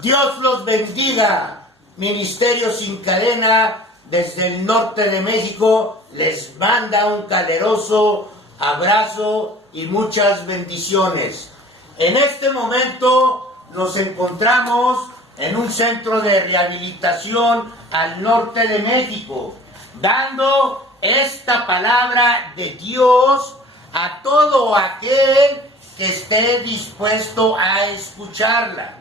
Dios los bendiga. Ministerio Sin Cadena desde el norte de México les manda un caluroso abrazo y muchas bendiciones. En este momento nos encontramos en un centro de rehabilitación al norte de México, dando esta palabra de Dios a todo aquel que esté dispuesto a escucharla.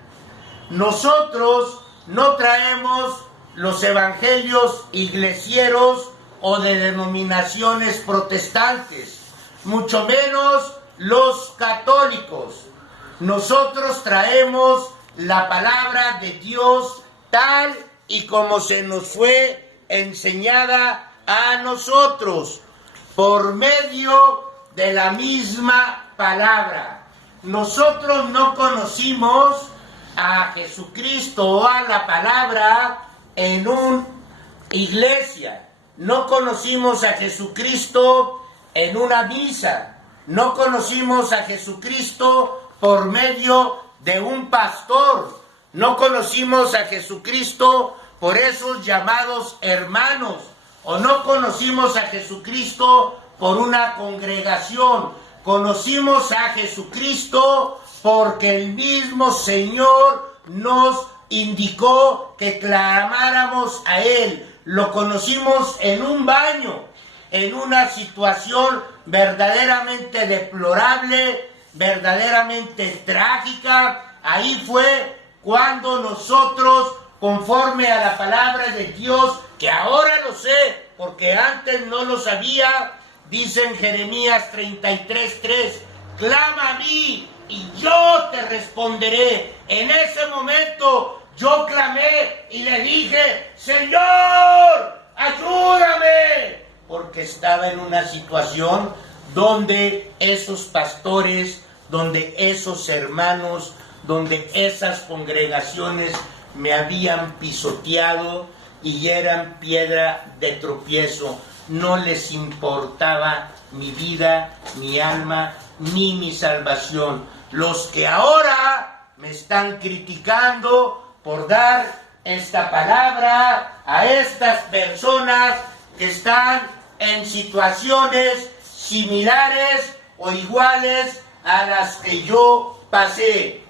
Nosotros no traemos los evangelios iglesieros o de denominaciones protestantes, mucho menos los católicos. Nosotros traemos la palabra de Dios tal y como se nos fue enseñada a nosotros, por medio de la misma palabra. Nosotros no conocimos a Jesucristo o a la palabra en una iglesia. No conocimos a Jesucristo en una misa. No conocimos a Jesucristo por medio de un pastor. No conocimos a Jesucristo por esos llamados hermanos. O no conocimos a Jesucristo por una congregación. Conocimos a Jesucristo porque el mismo Señor nos indicó que clamáramos a Él. Lo conocimos en un baño, en una situación verdaderamente deplorable, verdaderamente trágica. Ahí fue cuando nosotros, conforme a la palabra de Dios, que ahora lo sé, porque antes no lo sabía, dice en Jeremías 33:3, clama a mí y yo te responderé. En ese momento yo clamé y le dije, Señor, ayúdame, porque estaba en una situación donde esos pastores, donde esos hermanos, donde esas congregaciones me habían pisoteado y eran piedra de tropiezo. No les importaba mi vida, mi alma, ni mi salvación. Los que ahora me están criticando por dar esta palabra a estas personas que están en situaciones similares o iguales a las que yo pasé.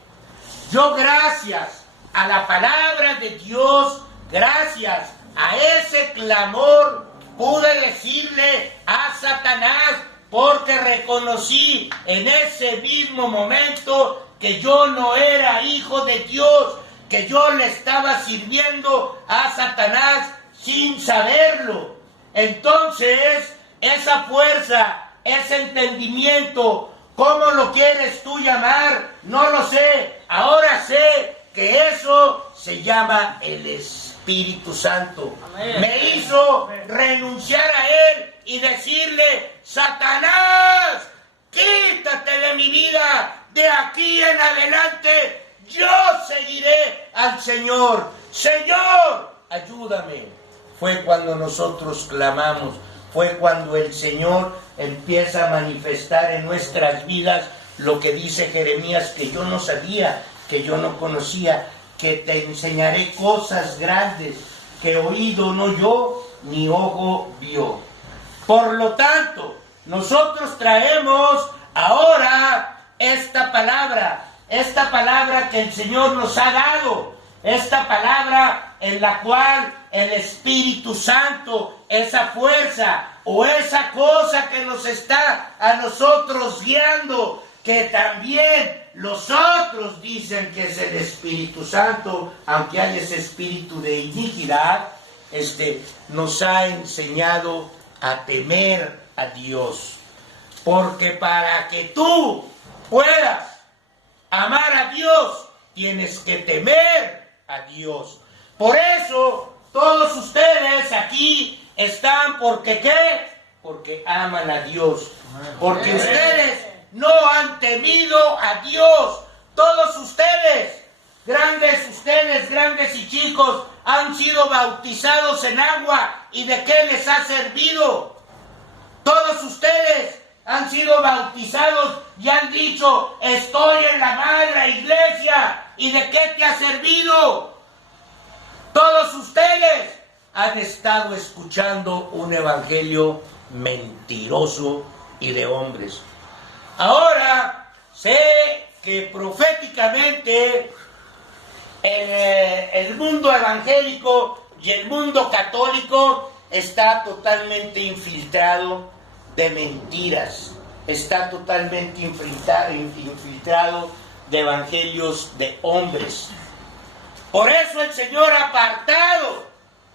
Yo, gracias a la palabra de Dios, gracias a ese clamor, pude decirle a Satanás, porque reconocí en ese mismo momento que yo no era hijo de Dios, que yo le estaba sirviendo a Satanás sin saberlo. Entonces, esa fuerza, ese entendimiento, ¿cómo lo quieres tú llamar? No lo sé. Ahora sé que eso se llama el Espíritu Santo. Amén. Me hizo renunciar a Él y decirle, Satanás, quítate de mi vida. De aquí en adelante yo seguiré al Señor. Señor, ayúdame. Fue cuando nosotros clamamos. Fue cuando el Señor empieza a manifestar en nuestras vidas lo que dice Jeremías, que yo no sabía, que yo no conocía, que te enseñaré cosas grandes que oído no oyó, ni ojo vio. Por lo tanto, nosotros traemos ahora esta palabra que el Señor nos ha dado, esta palabra en la cual el Espíritu Santo, esa fuerza o esa cosa que nos está a nosotros guiando, que también los otros dicen que es el Espíritu Santo, aunque hay ese espíritu de iniquidad, nos ha enseñado a temer a Dios. Porque para que tú puedas amar a Dios, tienes que temer a Dios. Por eso, todos ustedes aquí están, ¿porque qué? Porque aman a Dios. Porque ustedes no han temido a Dios. Todos ustedes, grandes y chicos, han sido bautizados en agua. ¿Y de qué les ha servido? Todos ustedes han sido bautizados y han dicho, estoy en la madre iglesia. ¿Y de qué te ha servido? Todos ustedes han estado escuchando un evangelio mentiroso y de hombres. Ahora sé que proféticamente el mundo evangélico y el mundo católico está totalmente infiltrado de mentiras, está totalmente infiltrado de evangelios de hombres. Por eso el Señor ha apartado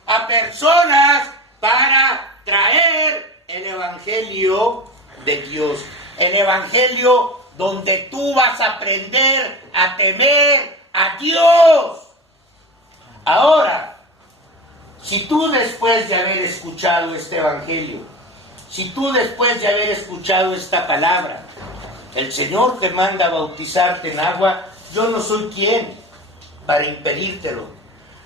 a personas para traer el evangelio de Dios, el evangelio donde tú vas a aprender a temer a Dios. Ahora, si tú después de haber escuchado este evangelio, si tú después de haber escuchado esta palabra, el Señor te manda a bautizarte en agua, yo no soy quien para impedírtelo.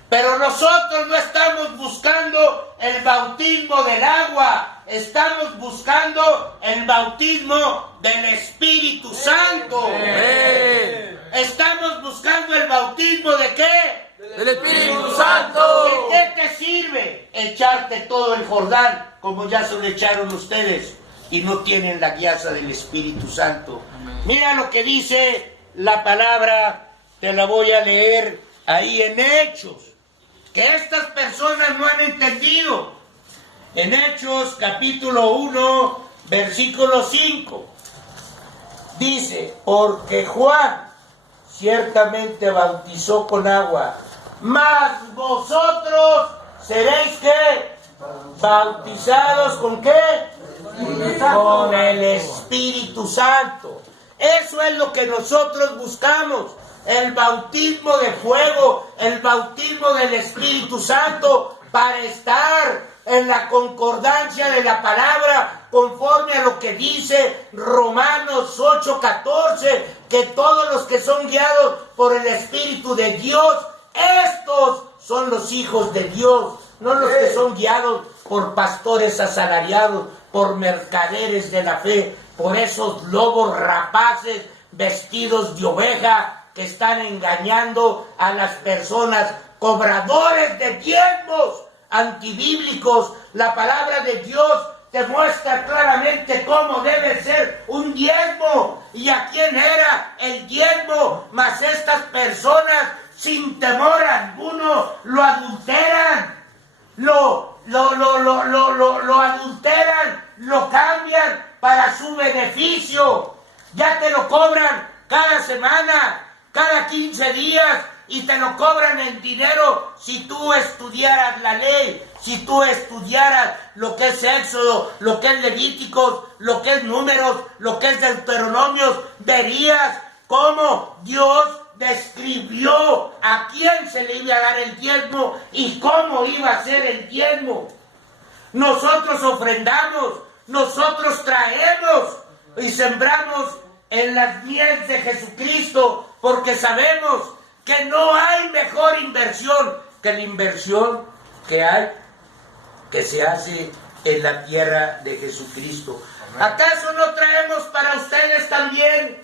Pero nosotros no estamos buscando el bautismo del agua, estamos buscando el bautismo del Espíritu Santo. Estamos buscando el bautismo ¿de qué? ¡Del Espíritu Santo! ¿De qué te sirve echarte todo el Jordán, como ya se lo echaron ustedes, y no tienen la guianza del Espíritu Santo? Mira lo que dice la palabra, te la voy a leer ahí en Hechos, que estas personas no han entendido. En Hechos capítulo 1, versículo 5, dice, porque Juan ciertamente bautizó con agua, mas vosotros seréis ¿qué? Bautizados ¿con qué? Con el Espíritu Santo. Eso es lo que nosotros buscamos, el bautismo de fuego, el bautismo del Espíritu Santo, para estar en la concordancia de la palabra, conforme a lo que dice Romanos 8:14, que todos los que son guiados por el Espíritu de Dios, estos son los hijos de Dios, no los que son guiados por pastores asalariados, por mercaderes de la fe, por esos lobos rapaces vestidos de oveja que están engañando a las personas, cobradores de diezmos antibíblicos. La palabra de Dios te muestra claramente cómo debe ser un diezmo y a quién era el diezmo, mas estas personas sin temor alguno lo adulteran, lo adulteran, lo cambian para su beneficio. Ya te lo cobran cada semana, cada 15 días, y te lo cobran en dinero. Si tú estudiaras la ley, si tú estudiaras lo que es Éxodo, lo que es Levíticos, lo que es Números, lo que es Deuteronomios, verías cómo Dios describió a quién se le iba a dar el diezmo y cómo iba a ser el diezmo. Nosotros ofrendamos, nosotros traemos y sembramos en las mieles de Jesucristo, porque sabemos que no hay mejor inversión que la inversión que se hace en la tierra de Jesucristo. Amén. ¿Acaso no traemos para ustedes también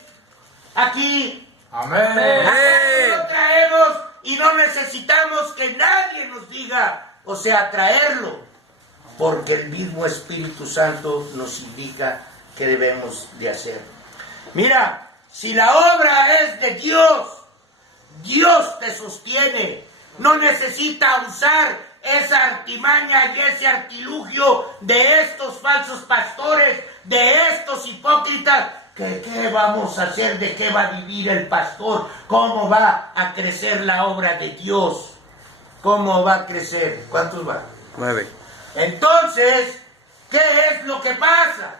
aquí? Amén. ¿Acaso no traemos y no necesitamos que nadie nos diga, o sea, traerlo? Porque el mismo Espíritu Santo nos indica que debemos de hacer. Mira, si la obra es de Dios, Dios te sostiene. No necesita usar esa artimaña y ese artilugio de estos falsos pastores, de estos hipócritas. ¿Qué vamos a hacer? ¿De qué va a vivir el pastor? ¿Cómo va a crecer la obra de Dios? ¿Cómo va a crecer? ¿Cuántos van? 9. Entonces, ¿qué es lo que pasa?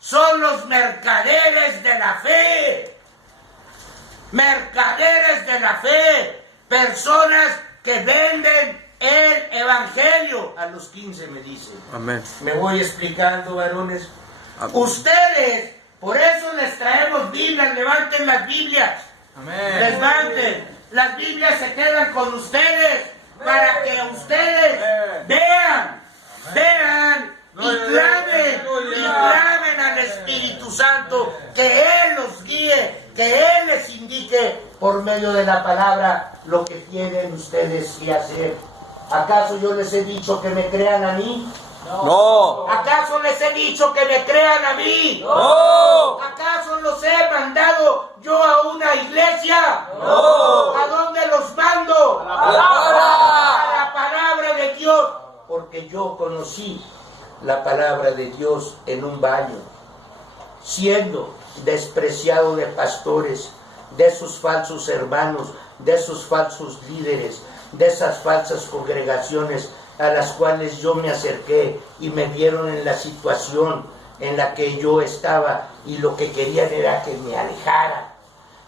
Son los mercaderes de la fe. Mercaderes de la fe. Personas que venden el evangelio. A los 15 me dice. Amén. Me voy explicando, varones. Amén. Ustedes, por eso les traemos Biblias. Levanten las Biblias. Amén. Levanten. Las Biblias se quedan con ustedes para que ustedes vean y clamen al Espíritu Santo, que Él los guíe, que Él les indique por medio de la palabra lo que tienen ustedes que hacer. ¿Acaso yo les he dicho que me crean a mí? No. ¿Acaso les he dicho que me crean a mí? No. ¿Acaso los he mandado yo a una iglesia? No. ¿A dónde los mando? A la palabra. A la palabra de Dios. Porque yo conocí la palabra de Dios en un baño, siendo despreciado de pastores, de esos falsos hermanos, de esos falsos líderes, de esas falsas congregaciones a las cuales yo me acerqué y me vieron en la situación en la que yo estaba y lo que querían era que me alejara.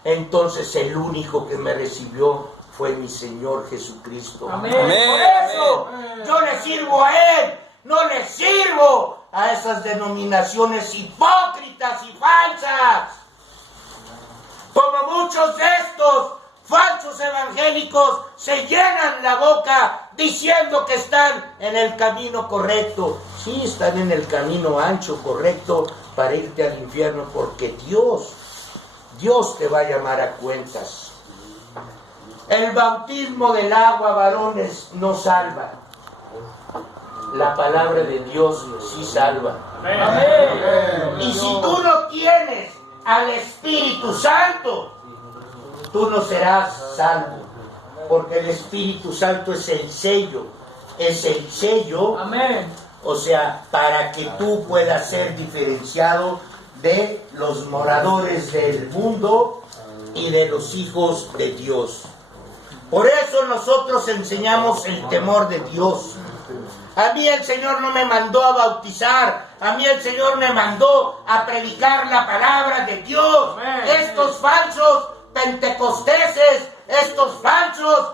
Entonces el único que me recibió fue mi Señor Jesucristo. Amén. Por eso yo le sirvo a Él, no le sirvo a esas denominaciones hipócritas y falsas. Como muchos de estos falsos evangélicos se llenan la boca diciendo que están en el camino correcto. Sí, están en el camino ancho, correcto, para irte al infierno, porque Dios te va a llamar a cuentas. El bautismo del agua, varones, no salva. La palabra de Dios sí salva. Amén. Y si tú no tienes al Espíritu Santo, tú no serás salvo, porque el Espíritu Santo es el sello, Amén. o sea, para que tú puedas ser diferenciado de los moradores del mundo y de los hijos de Dios. Por eso nosotros enseñamos el temor de Dios. A mí el Señor no me mandó a bautizar, a mí el Señor me mandó a predicar la palabra de Dios. Amén. Estos falsos pentecosteses, estos falsos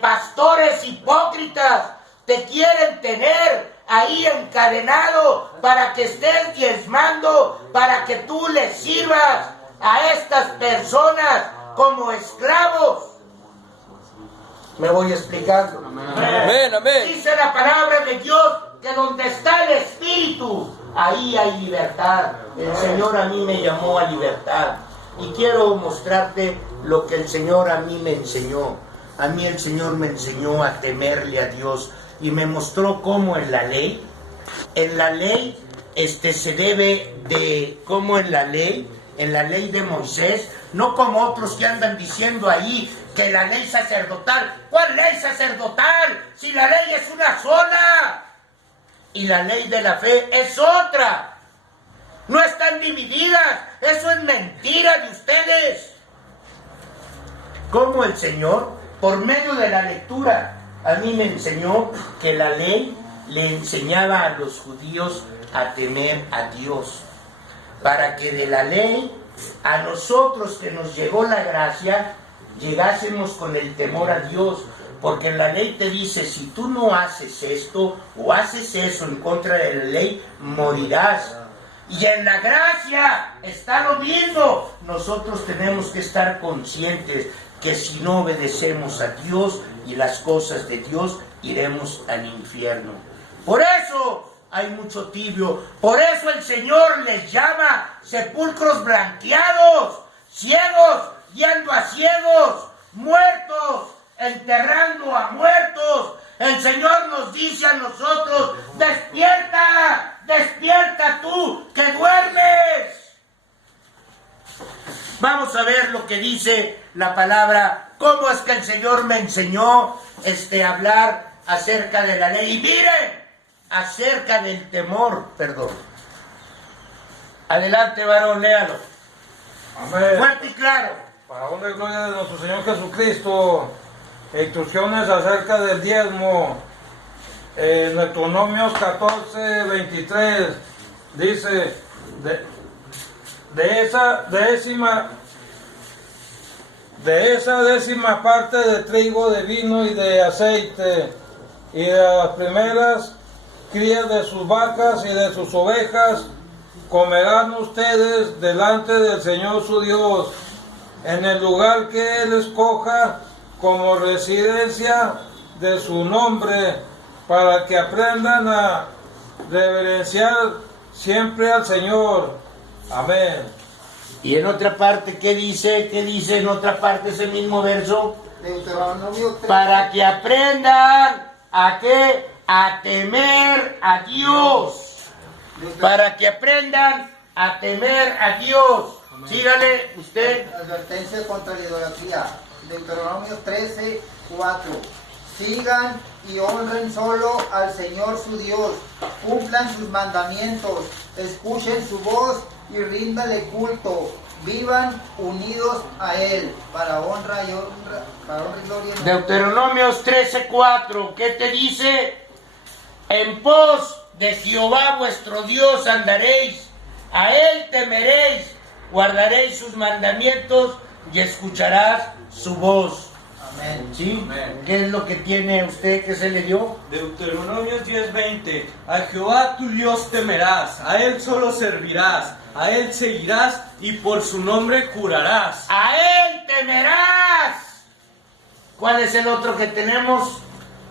pastores hipócritas, te quieren tener ahí encadenado para que estés diezmando, para que tú les sirvas a estas personas como esclavos. Me voy explicando. Amén. Amén. Dice la palabra de Dios que donde está el Espíritu, ahí hay libertad. El Señor a mí me llamó a libertad. Y quiero mostrarte lo que el Señor a mí me enseñó. A mí el Señor me enseñó a temerle a Dios. Y me mostró cómo en la ley se debe de, como en la ley de Moisés, no como otros que andan diciendo ahí que la ley sacerdotal. ¿Cuál ley sacerdotal? Si la ley es una sola. Y la ley de la fe es otra. No están divididas. Eso es mentira de ustedes. Como el Señor, por medio de la lectura, a mí me enseñó que la ley le enseñaba a los judíos a temer a Dios. Para que de la ley, a nosotros que nos llegó la gracia, llegásemos con el temor a Dios. Porque la ley te dice, si tú no haces esto o haces eso en contra de la ley, morirás. Y en la gracia está lo mismo. Nosotros tenemos que estar conscientes que si no obedecemos a Dios y las cosas de Dios, iremos al infierno. Por eso hay mucho tibio. Por eso el Señor les llama sepulcros blanqueados, ciegos guiando a ciegos, muertos enterrando a muertos. El Señor nos dice a nosotros, despierta, despierta tú que duermes. Vamos a ver lo que dice la palabra, cómo es que el Señor me enseñó a hablar acerca de la ley. Y miren, acerca del temor, perdón. Adelante, varón, léalo. Amén. Fuerte y claro. Para honra y gloria de nuestro Señor Jesucristo, instrucciones acerca del diezmo. Deuteronomios 14:23 dice, de esa décima parte de trigo, de vino y de aceite, y de las primeras crías de sus vacas y de sus ovejas, comerán ustedes delante del Señor su Dios, en el lugar que Él escoja como residencia de su nombre, para que aprendan a reverenciar siempre al Señor. Amén. Y en otra parte, ¿qué dice? ¿Qué dice en otra parte ese mismo verso? Deuteronomio 3. Para que aprendan a qué, a temer a Dios. Para que aprendan a temer a Dios. Sígale usted. Advertencia contra la idolatría. Deuteronomio 13, 4. Sigan y honren solo al Señor su Dios. Cumplan sus mandamientos. Escuchen su voz y ríndale culto. Vivan unidos a Él para honra y gloria. Deuteronomios 13:4, ¿qué te dice? En pos de Jehová vuestro Dios andaréis, a Él temeréis, guardaréis sus mandamientos y escucharás su voz. Amén. ¿Sí? Amén. ¿Qué es lo que tiene usted que se le dio? Deuteronomio 10:20. A Jehová tu Dios temerás, a Él solo servirás, a Él seguirás y por su nombre jurarás. A Él temerás. ¿Cuál es el otro que tenemos?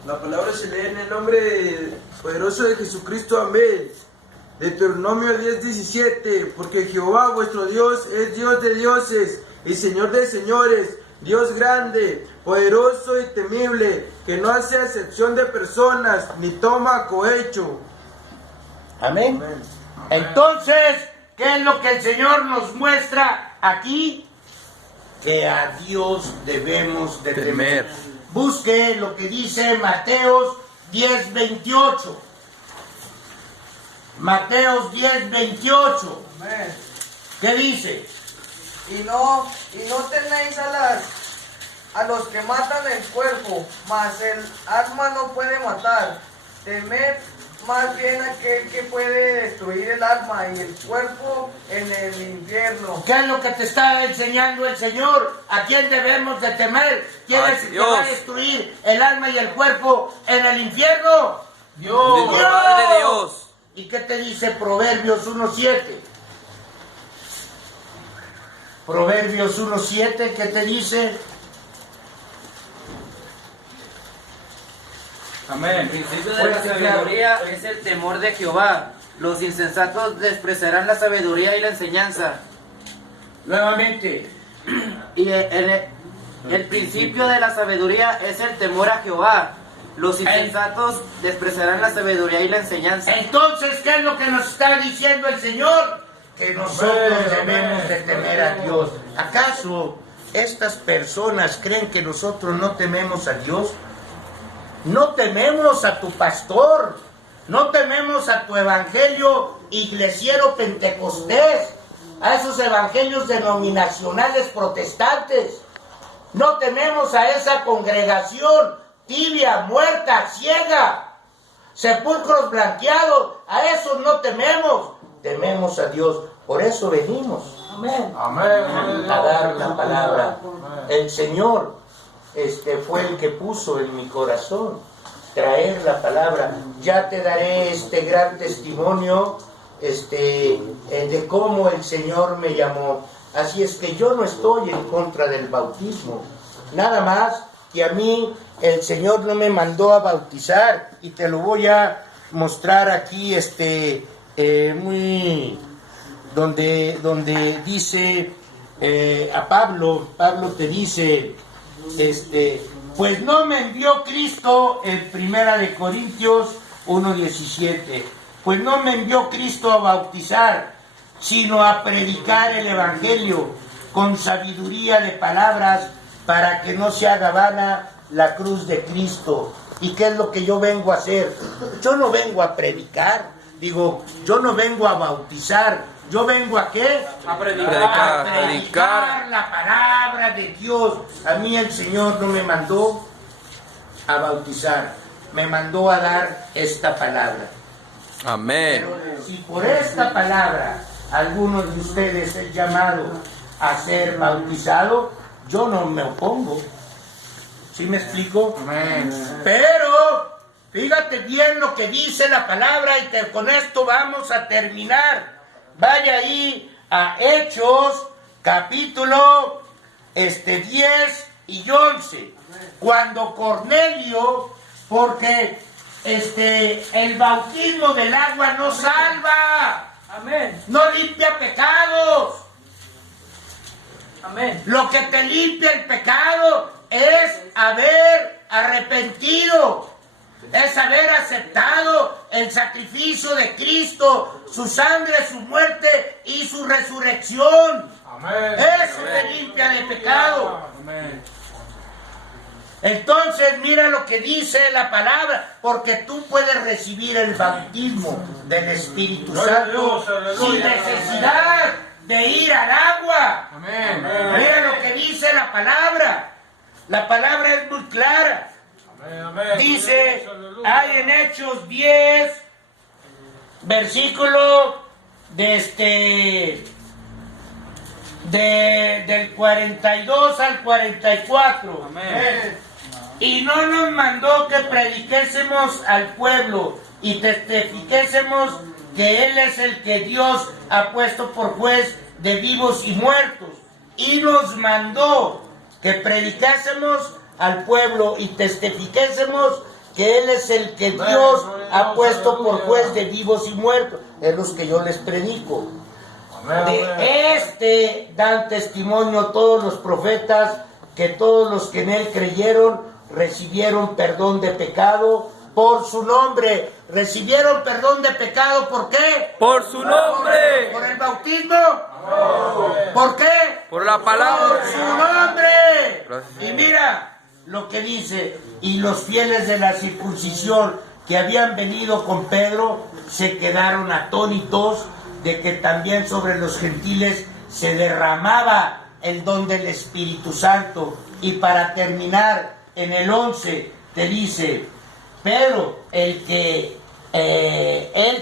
La palabra se lee en el nombre poderoso de Jesucristo, amén. Deuteronomio 10:17, porque Jehová vuestro Dios es Dios de dioses y Señor de señores, Dios grande, poderoso y temible, que no hace acepción de personas ni toma cohecho. Amén. Amén. Entonces, ¿qué es lo que el Señor nos muestra aquí? Que a Dios debemos de temer. Busque lo que dice Mateos 10:28. Mateos 10:28. Amén. ¿Qué dice? Y no tenéis a los que matan el cuerpo, mas el alma no puede matar. Temed más bien aquel que puede destruir el alma y el cuerpo en el infierno. ¿Qué es lo que te está enseñando el Señor? ¿A quién debemos de temer? ¿Quién A es el que Dios. va a destruir el alma y el cuerpo en el infierno? Dios. Padre Dios. ¿Y qué te dice Proverbios 1:7? Proverbios 1:7, ¿qué te dice? Amén. El principio de la sabiduría es el temor de Jehová. Los insensatos despreciarán la sabiduría y la enseñanza. Nuevamente. Y el principio de la sabiduría es el temor a Jehová. Los insensatos despreciarán la sabiduría y la enseñanza. Entonces, ¿qué es lo que nos está diciendo el Señor? Que nosotros debemos de temer a Dios. ¿Acaso estas personas creen que nosotros no tememos a Dios? No tememos a tu pastor, no tememos a tu evangelio iglesiero pentecostés, a esos evangelios denominacionales protestantes. No tememos a esa congregación tibia, muerta, ciega, sepulcros blanqueados, a esos no tememos, tememos a Dios. Por eso venimos, amén, Amén. a dar la palabra. El Señor fue el que puso en mi corazón traer la palabra. Ya te daré este gran testimonio de cómo el Señor me llamó. Así es que yo no estoy en contra del bautismo, nada más que a mí el Señor no me mandó a bautizar, y te lo voy a mostrar aquí muy donde dice a Pablo te dice pues no me envió Cristo, en Primera de Corintios 1:17, pues no me envió Cristo a bautizar, sino a predicar el evangelio con sabiduría de palabras, para que no se haga vana la cruz de Cristo. ¿Y qué es lo que yo vengo a hacer? Yo no vengo a predicar, yo no vengo a bautizar, yo vengo a ¿qué? A Predicar. A predicar la palabra de Dios. A mí el Señor no me mandó a bautizar, me mandó a dar esta palabra. Amén. Pero si por esta palabra algunos de ustedes es llamado a ser bautizado, yo no me opongo. ¿Sí me explico? Pero fíjate bien lo que dice la palabra, y con esto vamos a terminar. Vaya ahí a Hechos, capítulo 10 y 11. Cuando Cornelio, porque el bautismo del agua no salva, Amén. no limpia pecados. Amén. Lo que te limpia el pecado es haber arrepentido, es haber aceptado el sacrificio de Cristo, su sangre, su muerte y su resurrección. Amén. Eso te limpia de pecado. Entonces mira lo que dice la palabra, porque tú puedes recibir el bautismo del Espíritu Santo sin necesidad de ir al agua. Mira lo que dice la palabra. La palabra es muy clara. Dice, hay en Hechos 10, versículo del 42 al 44. Y no nos mandó que prediquésemos al pueblo y testifiquésemos que Él es el que Dios ha puesto por juez de vivos y muertos. Y nos mandó que predicásemos al pueblo y testifiquésemos que Él es el que Dios ha puesto por juez de vivos y muertos. Es los que yo les predico. De dan testimonio todos los profetas, que todos los que en Él creyeron recibieron perdón de pecado por su nombre. ¿Recibieron perdón de pecado por qué? Por su nombre. ¿Por el bautismo? ¿Por qué? Por la palabra. Por su nombre. Gracias. Y mira lo que dice, y los fieles de la circuncisión que habían venido con Pedro se quedaron atónitos de que también sobre los gentiles se derramaba el don del Espíritu Santo. Y para terminar, en el 11 te dice, Pedro, él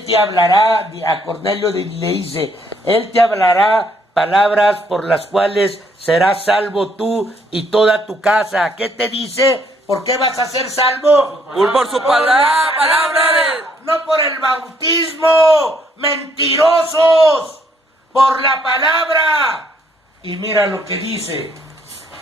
te hablará, a Cornelio le dice, Él te hablará palabras por las cuales serás salvo tú y toda tu casa. ¿Qué te dice? ¿Por qué vas a ser salvo? Por su palabra No por el bautismo, mentirosos, por la palabra. Y mira lo que dice,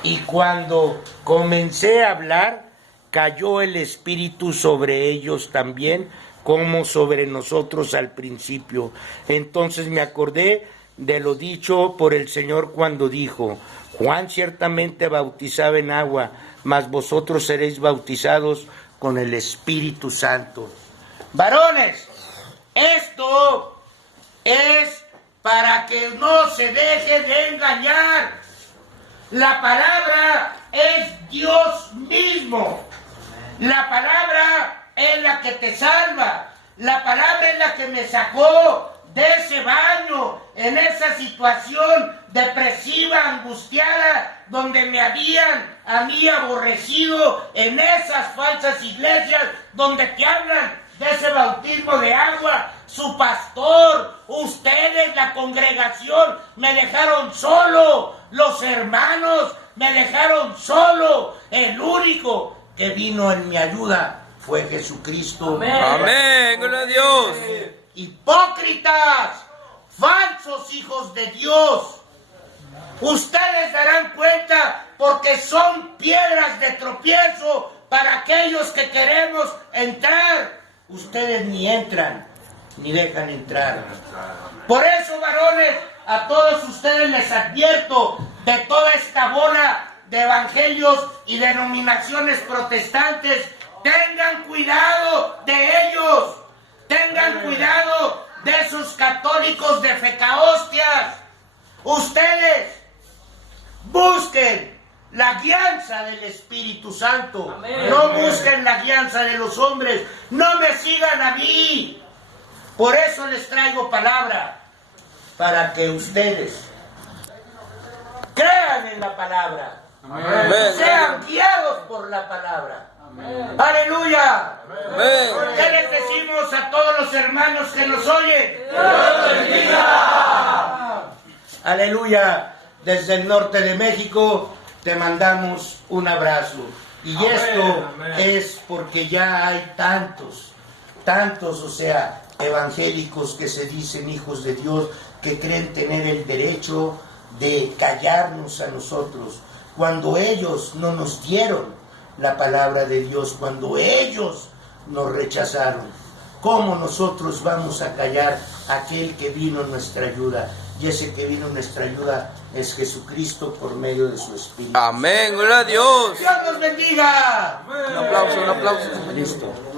y cuando comencé a hablar, cayó el Espíritu sobre ellos también, como sobre nosotros al principio. Entonces me acordé de lo dicho por el Señor cuando dijo, Juan ciertamente bautizaba en agua, mas vosotros seréis bautizados con el Espíritu Santo. Varones, esto es para que no se deje de engañar. La palabra es Dios mismo. La palabra es la que te salva. La palabra es la que me sacó de ese baño, en esa situación depresiva, angustiada, donde me habían a mí aborrecido, en esas falsas iglesias donde te hablan de ese bautismo de agua. Su pastor, ustedes, la congregación, me dejaron solo. Los hermanos me dejaron solo. El único que vino en mi ayuda fue Jesucristo. Amén, gloria a Dios. Hipócritas, falsos hijos de Dios. Ustedes darán cuenta porque son piedras de tropiezo para aquellos que queremos entrar. Ustedes ni entran, ni dejan entrar. Por eso, varones, a todos ustedes les advierto de toda esta bola de evangelios y denominaciones protestantes, tengan cuidado de ellos. Tengan cuidado de esos católicos de fecahostias. Ustedes busquen la guianza del Espíritu Santo. Amén. No busquen la guianza de los hombres. No me sigan a mí. Por eso les traigo palabra, para que ustedes crean en la palabra. Amén. Sean guiados por la palabra. Aleluya. Amén. ¿Qué les decimos a todos los hermanos que nos oyen? Aleluya. Desde el norte de México te mandamos un abrazo. Y esto es porque ya hay tantos, o sea, evangélicos que se dicen hijos de Dios, que creen tener el derecho de callarnos a nosotros, cuando ellos no nos dieron la palabra de Dios, cuando ellos nos rechazaron. ¿Cómo nosotros vamos a callar a aquel que vino en nuestra ayuda? y ese que vino en nuestra ayuda es Jesucristo por medio de su Espíritu. Amén, gloria a Dios. ¡Dios nos bendiga! Un aplauso, un aplauso. Listo.